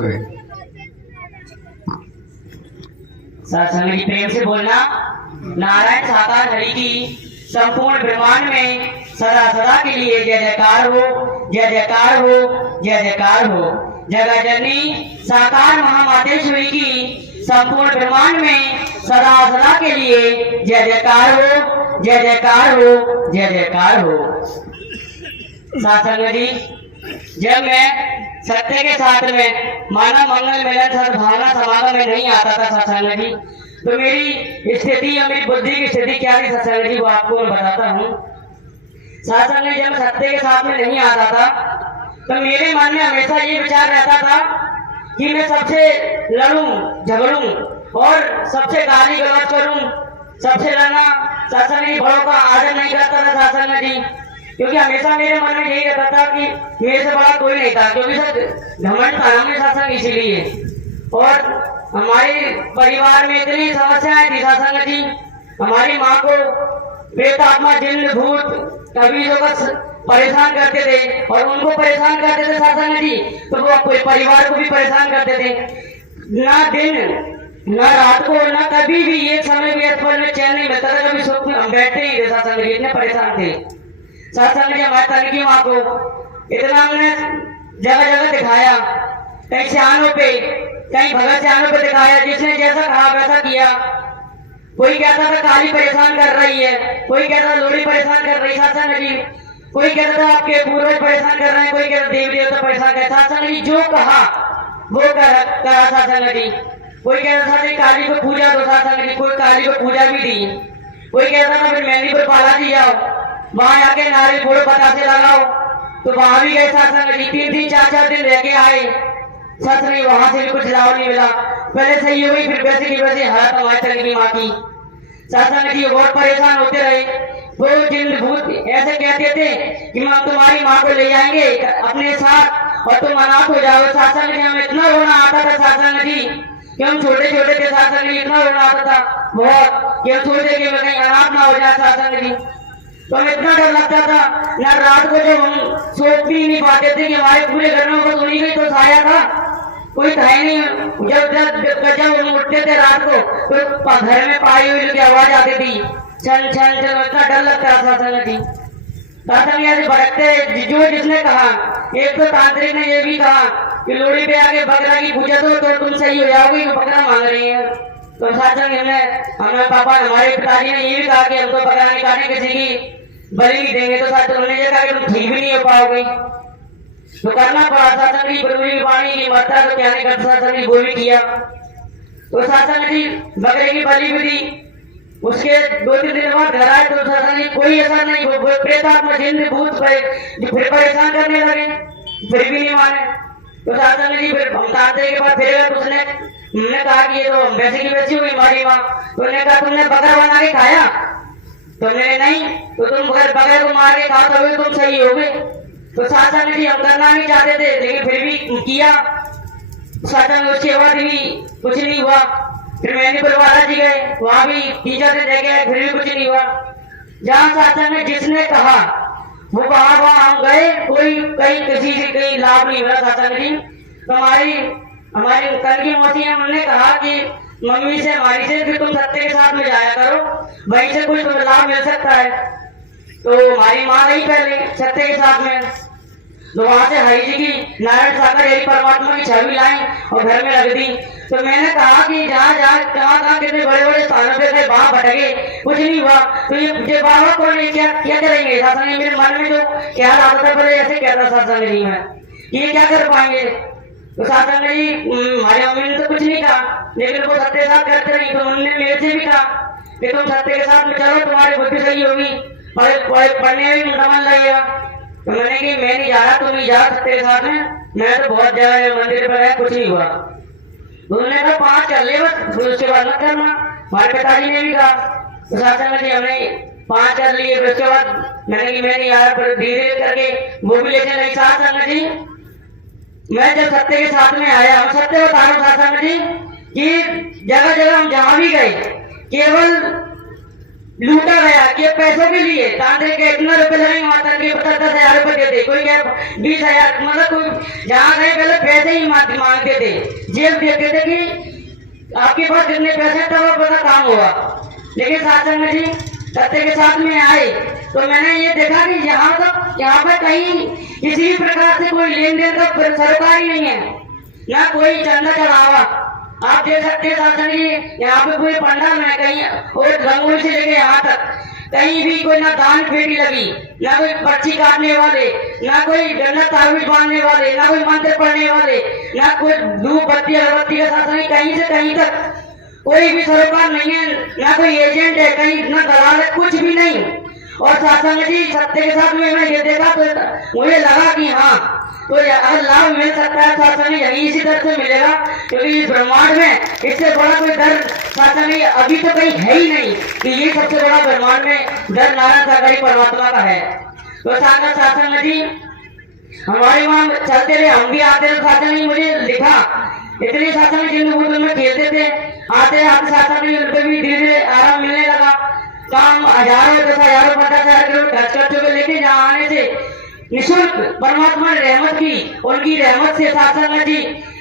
Okay. सत्संग जी प्रेम से बोलना। नारायण साकार हरि की संपूर्ण ब्रह्मांड में सदा सदा के लिए जय जयकार हो, जय जयकार हो, जय जयकार हो। जगत जननी साकार महामातेश्वरी की संपूर्ण ब्रह्मांड में सदा सदा के लिए जय जयकार हो, जय जयकार हो, जय जयकार हो। सत्संग जी, जब मैं सत्य के साथ में मानव मंगल मिलन सद्भावना समागम में नहीं आता था सत्संग जी, तो मेरी स्थिति या मेरी बुद्धि की स्थिति क्या थी सत्संग जी, वो आपको मैं बताता हूँ। सत्संग जी, जब सत्य के साथ में नहीं आता था तो मेरे मन में हमेशा ये विचार रहता था कि मैं सबसे लड़ूं झगड़ूं और सबसे गाली गलौज करूं, सबसे लड़ना। सत्संग जी, बड़ों का आदर नहीं करता था सत्संग जी, क्योंकि हमेशा मेरे मन में यही रहता था कि मेरे से बड़ा कोई नहीं था, क्योंकि सब घमंड था हमें सत्संग इसीलिए। और हमारे परिवार में इतनी समस्याएं थी सत्संग जी, हमारी माँ को प्रेत आत्मा जिन्न भूत कभी जो बस परेशान करते थे और उनको परेशान करते थे सत्संग जी, तो वो परिवार को भी परेशान करते थे। ना दिन ना रात को ना कभी भी एक समय भी पल में चैन नहीं मिलता था, कभी सुख में हम बैठते ही थे सत्संग जी, इतने परेशान थे सत्संग जी। हमारे तन की माँ को इतना हमने जगह जगह दिखाया, कहीं सियानों पे कहीं भगत सियानों पे दिखाया, जिसने जैसा कहा वैसा किया। कोई कहता था काली परेशान कर रही है, कोई कहता था लोरी परेशान कर रही सत्संग जी, कोई कहता था आपके पूर्वज परेशान कर रहे हैं, कोई कहता देवी देवता परेशान कर सत्संग जी। जो कहा वो करा सत्संग जी। कोई कहता था काली को पूजा दो सत्संग जी, कोई काली को पूजा भी दी। कोई कहता था फिर मेहंदीपुर बालाजी जाओ, वहां आके नारियल फोड़ो बतासे लगाओ, तो वहां भी गए सत्संग जी। 3-3 4-4 दिन रह के आए सत्संग जी, वहां से भी कुछ लाभ नहीं मिला। पहले सही हो गई, फिर वैसे की वैसे हालत हमारे तन की माँ की सत्संग जी। बहुत परेशान होते रहे। वो जिन भूत ऐसे कहते थे कि हम तुम्हारी माँ को ले जाएंगे अपने साथ और तुम अनाथ हो जाओ सत्संग जी। हमें इतना रोना आता था सत्संग जी कि हम छोटे छोटे थे सत्संग जी, इतना रोना आता था बहुत कि हम सोचे कि मैं कहीं अनाथ ना हो जाए सत्संग जी। तो हमें इतना डर लगता था ना, रात को जब हम सोच भी नहीं पाते थे कि हमारे पूरे घर में को सुनी गई तो साया था, कोई था ही नहीं। जब हम उठते थे रात को तो घर में पाई हुई की आवाज आती थी, चल चल चल, इतना डर लगता था सत्संग जी। सत्संग ऐसे भटकते जो जिसने कहा, एक तो तांत्रिक ने ये भी कहा कि लोड़ी पे आके बकरा की पूजा दो तो तुम सही हो जाओगे, बकरा मांग रही है। तो सत्संग हमें पापा हमारे पिताजी ने ये भी कहा कि हम तो बकरा नहीं काटे, किसी की बलि नहीं देंगे। तो सत्संग उन्होंने ये कहा कि तुम ठीक भी नहीं हो पाओगे, तो करना पड़ा सत्संग जी। प्रभु की वाणी की मात्रा तो क्या नहीं करता सत्संग जी, वो भी किया। तो सत्संग जी बकरे की बलि भी दी। उसके 2-3 दिन बाद घर आए तो सत्संग जी कोई असर नहीं, वो प्रेतात्मा जिन भूत फिर परेशान करने लगे, फिर भी नहीं माने। तो सत्संग जी फिर हम तांत्रिक के पास फिर गए, तो हमने कहा कि ये तो वैसे की वैसी हुई हमारी माँ। तो उन्होंने कहा तुमने बकरा बना के खाया? तो हमने नहीं, तो तुम बकरे को मार के खाओ तभी तुम सही हो गए। तो सत्संग जी हम करना नहीं चाहते थे, लेकिन फिर भी किया सत्संग। उसके बाद भी कुछ नहीं हुआ। फिर मेहंदीपुर बालाजी गए, वहां भी 3-4 दिन रह गए, फिर भी कुछ नहीं हुआ। जहाँ सत्संग में जिसने कहा वो वहां हम गए, कोई कहीं किसी से कहीं लाभ नहीं हुआ सत्संग जी। तो हमारी कल की मौसी है, उन्होंने कहा कि मम्मी से हमारी से कि तुम सत्य के साथ में जाया करो, वहीं से कुछ तुम्हें लाभ मिल सकता है। तो हमारी माँ गई पहले सत्य के साथ में, तो वहां से हरि जी की नारायण सागर हरि परमात्मा की छवि लाई और घर में रख दी। तो मैंने कहा कि जहाँ कहाँ कितने बड़े बड़े स्थानों पे गए, वहां भटके, कुछ नहीं हुआ। तो ये बाबा कौन है, क्या करेंगे सत्संग? मेरे मन में जो ख्याल आता था पहले ऐसे कहता सत्संग जी में, ये क्या कर पाएंगे। तो सत्संग जी हमारी मम्मी ने तो कुछ नहीं कहा, लेकिन वो सत्य के साथ करते रही। तो उन्होंने मेरे से भी कहा कि तुम सत्य के साथ में चलो, तुम्हारी बुद्धि सही होगी, पढ़ने में मन लगेगा। तो मैंने कि मैं नहीं जा रहा, तुम ही जा सत्य के साथ में, मैं तो बहुत जगह मंदिर पर है, कुछ नहीं हुआ। उन्होंने कहा 5 कर ले बस, उसके बाद मत करना। हमारे पिताजी ने भी कहा। तो सत्संग जी हमने 5 कर लिए, फिर उसके बाद मैंने कि मैं नहीं आ रहा, पर धीरे धीरे करके वो भी लेके नहीं। सत्संग जी मैं जब सत्य के साथ में आया, हम सत्य बता रहा हूँ सत्संग जी कि जगह जगह हम जहां भी गए, केवल लूटा गया कि पैसों के लिए तांत्रिक के इतना रुपए लगेंगे माता के 10,000 रुपए देते, कोई क्या 20,000, मतलब कोई जहाँ गए पहले पैसे ही मांगते थे, जेब देखते थे कि आपके पास कितने पैसे तब आपका काम होगा। लेकिन सत्संग जी सत्य के साथ में आए तो मैंने ये देखा कि यहाँ पर कहीं किसी भी प्रकार से कोई लेन देन का सरोकार ही नहीं है, ना कोई चंदा चढ़ावा। आप देख सकते हैं सत्संग जी यहाँ पे कोई पंडाल में कहीं और रंगोली से लेके यहाँ तक कहीं भी कोई ना दान पेटी लगी, ना कोई पर्ची काटने वाले, ना कोई डंडा ताबीज बांधने वाले, ना कोई मंत्र पढ़ने वाले, ना कोई धूप बत्ती अगरबत्ती का सत्संग, कहीं से कहीं तक कोई भी सरोकार नहीं है, ना कोई एजेंट है कहीं, ना दलाल है, कुछ भी नहीं। और सत्संग जी सत्य के साथ में मैं ये देखा तो मुझे लगा कि हाँ तो अगर लाभ मिल सकता है सत्संग यही इसी दर से मिलेगा, क्योंकि इस ब्रह्मांड में इससे बड़ा कोई दर सत्संग अभी तो कहीं है ही नहीं कि ये सबसे बड़ा ब्रह्मांड में दर नारायण सागरी परमात्मा का है। तो सागर सत्संग जी हमारे वहाँ चलते रहे, हम भी आते रहे। सत्संग जी मुझे लिखा इतने सत्संग जिन में खेलते थे, आते आते सत्संग उन पर भी धीरे धीरे आराम मिलने लगा। काम हजारों 10,000 50,000 किलोमीटर खर्च कर चुके, लेकिन यहाँ आने से निःशुल्क परमात्मा ने रहमत की, उनकी रहमत से सत्संग जी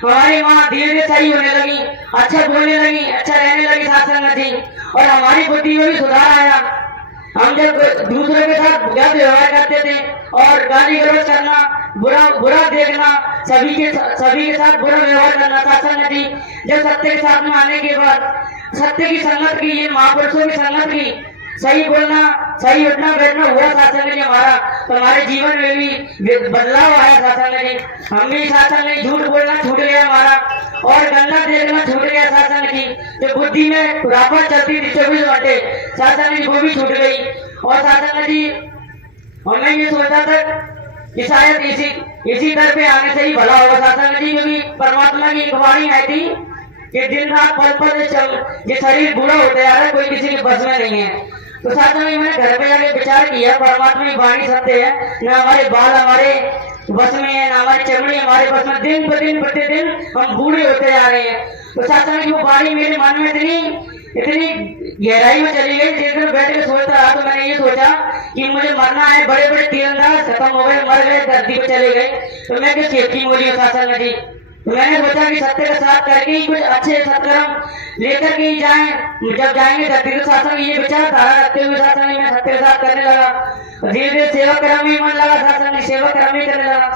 हमारे वहाँ धीरे धीरे सही होने लगी, अच्छा बोलने लगी, अच्छा रहने लगी सत्संग जी, और हमारी बुद्धि में भी सुधार आया। हम जब दूसरों के साथ गलत व्यवहार करते थे और गाली गलौज करना, बुरा देखना, सभी के साथ बुरा व्यवहार करना, सत्संग जी जब सत्य के साथ में आने के बाद सत्य की संगत की, ये महापुरुषों की संगत की, सही बोलना, सही उठना बैठना हुआ सत्संग जी हमारा, तो हमारे जीवन में भी बदलाव आया सत्संग जी। हम भी सत्संग जी झूठ बोलना छूट गया हमारा, और गंदा देखना छूट गया सत्संग जी। जो बुद्धि में खुराफात चलती थी 24 घंटे सत्संग जी वो भी छूट गई। और सत्संग जी हमने ये सोचा था कि शायद इसी दर पे आने से ही भला होगा सत्संग जी, क्योंकि परमात्मा की एक वाणी आई थी कि दिन रात पल पल ये शरीर बूढ़ा होता जा रहा है, कोई किसी के बस में नहीं है। तो साथ में मैंने घर पे जाके विचार किया, परमात्मा की वाणी सत्य है, ना हमारे बाल हमारे बस में है, ना हमारी चमड़ी हमारे बस में, दिन ब दिन प्रतिदिन हम बूढ़े होते जा रहे हैं। तो साथ में वो वाणी मेरे मन में इतनी गहराई में चली गई, जिस दिन बैठ के सोचता रहा तो मैंने ये सोचा कि मुझे मरना है, बड़े बड़े तीरंदाज खत्म हो गए, मर गए, धरती पे चले गए, तो मैं किस खेती मोली हूँ सत्संग जी। तो मैंने सोचा कि सत्य का साथ करके ही कुछ अच्छे सत्कर्म लेकर के ही जाएं, जब जाएंगे धरती तो सत्संग ये विचार धारा रखते हुए सत्संग मैं सत्य के साथ करने लगा। धीरे धीरे सेवा कर्म में मन लगा, सत्संग सेवा कर्म ही करने लगा।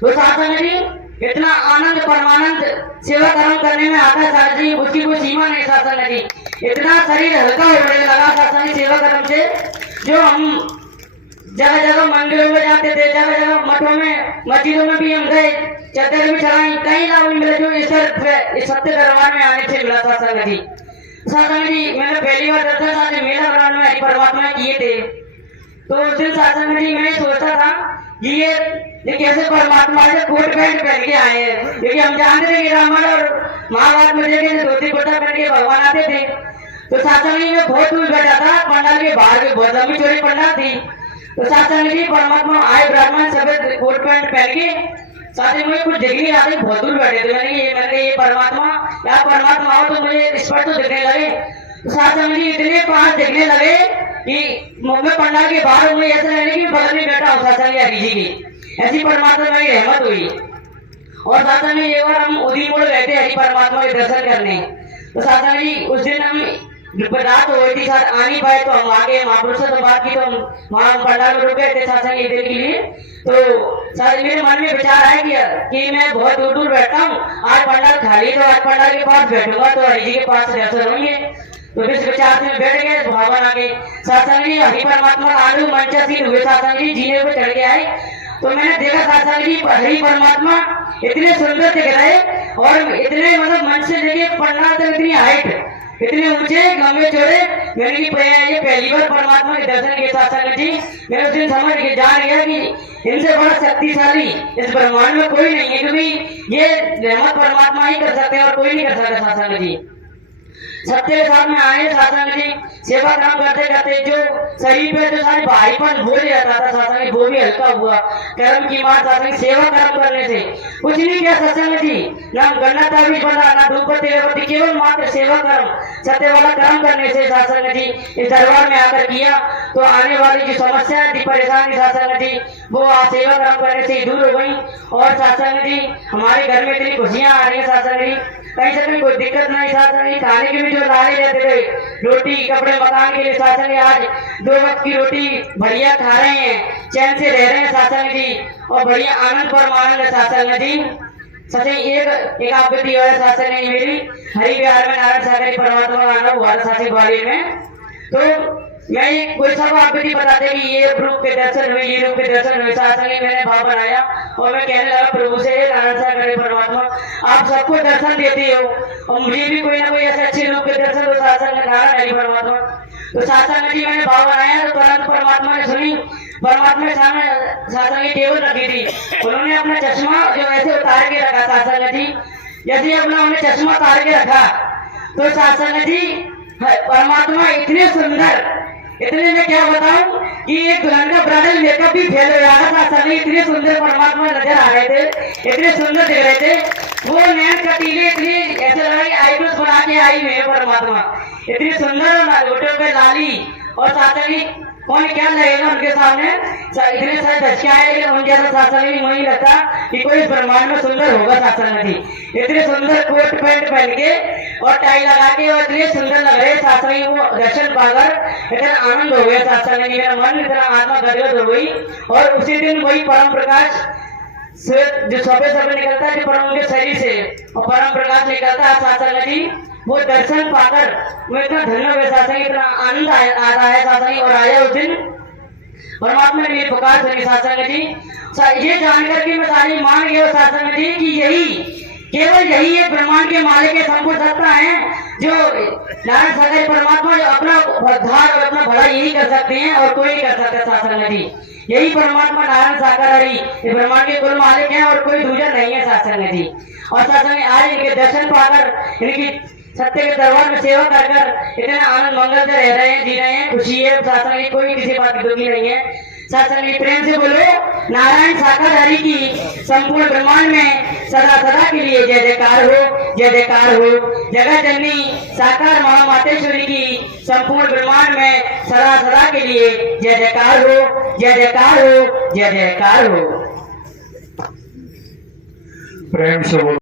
तो सत्संग जी इतना आनंद परमानंद सेवा कर्म करने में आता है सर जी, उसकी कोई सीमा नहीं सत्संग जी। इतना शरीर हल्का होने लगा सत्संग सेवा कर्म से, जो हम जगह जगह मंदिरों में जाते थे, जगह जगह मठों में मस्जिदों में भी हम गए, चादर भी चढ़ाई, कहीं लाभ नहीं मिला जो इस सत्य दरबार में आने से मिला सत्संग जी। सत्संग जी मैंने पहली बार दर्शन साथ मेला ग्राउंड में हरि परमात्मा किए थे, तो उस दिन सत्संग जी मैं सोचता था कि ये कैसे परमात्मा से कोट पैंट पहन के आए हैं, क्योंकि हम जानते थे कि रामायण और महाभारत में देखे धोती कुर्ता पहन के भगवान आते थे। तो सत्संग जी में बहुत दूर बैठा था, पंडाल के बाहर के बहुत लंबी चौड़ी पंडाल थी। तो सत्संग जी परमात्मा आए, ब्राह्मण सफेद कोट पैंट पहन के, साथ ही मुझे कुछ दिखने आते, बहुत दूर बैठे थे। मैंने ये परमात्मा या परमात्मा हो तो मुझे स्पष्ट तो दिखने लगे। तो सत्संग जी इतने पास दिखने लगे कि मुंबई पंडाल के बाहर मुझे ऐसा लगे कि बगल में बैठा हो सत्संग हरि जी की, ऐसी परमात्मा की रहमत हुई। और सत्संग जी एक बार हम उदी मोड़ गए थे हरि परमात्मा के दर्शन करने। तो सत्संग जी उस दिन हम रात हो गई थी, साथ आ नहीं पाए, तो हम आगे महापुरुषों से बात की, तो हम वहाँ पंडाल में रुक गए थे सत्संग एक दिन के लिए। तो साथ मेरे मन में विचार आया कि मैं बहुत दूर दूर बैठता हूँ, आज पंडाल खाली, तो आज पंडाल के पास बैठूंगा तो हरि जी के पास दर्शन होंगे। तो इस विचार से बैठ गए, भावन आगे सत्संग जी हरि परमात्मा आलू मंचासीन हुए, सत्संग जी जीने पे चढ़ के आए। तो मैंने देखा सत्संग जी हरि परमात्मा इतने सुंदर दिख रहे, और इतने मतलब मन से लेके पंडाल तक इतनी हाइट, इतने ऊंचे लंबे चौड़े। मैंने ये पहली बार परमात्मा के दर्शन के सत्संग जी। मैं उस दिन समझ के जान गया कि इनसे बड़ा शक्तिशाली इस ब्रह्मांड में कोई नहीं है, क्योंकि ये रहमत परमात्मा ही कर सकते हैं और कोई नहीं कर सकता सत्संग जी। सत्य के साथ में आए सासंग जी, सेवा काम करते करते जो शरीर पे जो सारी भारीपन बोझ रहता था सासंग, वो भी हल्का हुआ। कर्म की मां सासंग, सेवा कर्म करने से कुछ नहीं किया सत्संग जी, ना गन्ना ताबीज बना, ना धूप बत्ती अगरबत्ती, केवल मात्र सेवा कर्म, सत्य वाला कर्म करने से सासंग जी इस दरबार में आकर किया तो आने वाली जो समस्या थी, परेशानी सासंग जी, वो सेवा कर्म करने से दूर हो गई। और सासंग जी हमारे घर में इतनी खुशियां आ रही है सासंग जी, कहीं से कहीं कोई दिक्कत नहीं सासंग जी। खाने के भी जो लाए रहते थे, रोटी कपड़े मकान के लिए सासंग जी, आज 2 वक्त की रोटी बढ़िया खा रहे हैं, चैन से रह रहे हैं सासंग जी, और बढ़िया आनंद परमानंद है सासंग जी। सच एक आपत्ति है सासंग जी मेरी, हरि विहार में नारायण सागर परमात्मा आना हुआ था सासी ग्वालियर में, तो मैं कोई सब आपत्ति बताते कि ये रूप के दर्शन हुए, ये रूप के दर्शन हुए, सासंग जी मैंने भाव बनाया और मैं कहने लगा प्रभु से, नारायण सागर परमात्मा आप सबको दर्शन देते हो और मुझे भी कोई ना कोई ऐसे अच्छे रूप के दर्शन हो सासंग नारायण हरि परमात्मा। तो सासंग जी मैंने भाव बनाया तो तुरंत परमात्मा ने सुनी। परमात्मा के सामने सासंग जी टेबल रखी थी, उन्होंने अपना चश्मा जो ऐसे उतार के रखा सासंग जी, जैसे अपना उन्हें चश्मा उतार के रखा तो सासंग जी परमात्मा इतने सुंदर, इतने में क्या बताऊं कि एक दुल्हन का ब्राइडल मेकअप भी फेल हो रहा था सासंग, इतने सुंदर परमात्मा नजर आ रहे थे, इतने सुंदर दिख रहे थे, वो नैन कटीले इतनी ऐसे लगा कि आईब्रोज बना के आई हुई है परमात्मा, इतनी सुंदर होठों पे लाली, और सासंग जी कौन क्या लगेगा उनके सामने, इतने सारे धचके आए, लेकिन उनके जैसा सासंग जी मुझे लगता कि कोई इस ब्रह्मांड में सुंदर होगा सासंग जी। इतने सुंदर कोट पैंट पहन के और टाई लगा के और इतने सुंदर लग रहे सासंग जी, वो दर्शन पाकर इतना आनंद हो गया सासंग जी, मेरा मन इतना आत्मा गदगद हो गई। और उसी दिन वही परम प्रकाश जो सफेद सफेद निकलता है परम उनके शरीर से, और परम प्रकाश निकलता है सासंग जी, वो दर्शन पाकर मैं इतना धन्य हुए सासंग, इतना आनंद आता है सासंग। और आया उस दिन परमात्मा ने मेरी पुकार सुनी सासंग जी, ये जानकर के मैं सारी मान गया सासंग जी कि यही केवल यही एक ब्रह्मांड के मालिक के संपूर्ण सत्ता है, जो नारायण सागर परमात्मा जो अपना उद्धार और अपना भला यही कर सकते हैं और कोई नहीं कर सकता सासंग जी। यही परमात्मा नारायण सागर हरि ब्रह्मांड के कुल मालिक हैं और कोई दूसरा नहीं है सासंग जी। और सासंग आज इनके दर्शन पाकर, इनकी सत्य के दरबार में सेवा कर कर इतने आनंद मंगल से रह रहे हैं, जी रहे हैं, खुशी है सासंग जी, कोई किसी बात की दुखी नहीं है सासंग जी। प्रेम से बोलो नारायण सागर हरि की संपूर्ण ब्रह्मांड में सदा सदा के लिए जय जयकार हो, जय जयकार हो। जगत जननी साकार महामातेश्वरी की संपूर्ण ब्रह्मांड में सदा सदा के लिए जय जयकार हो, जय जयकार हो, जय जयकार हो। प्रेम से बोलो।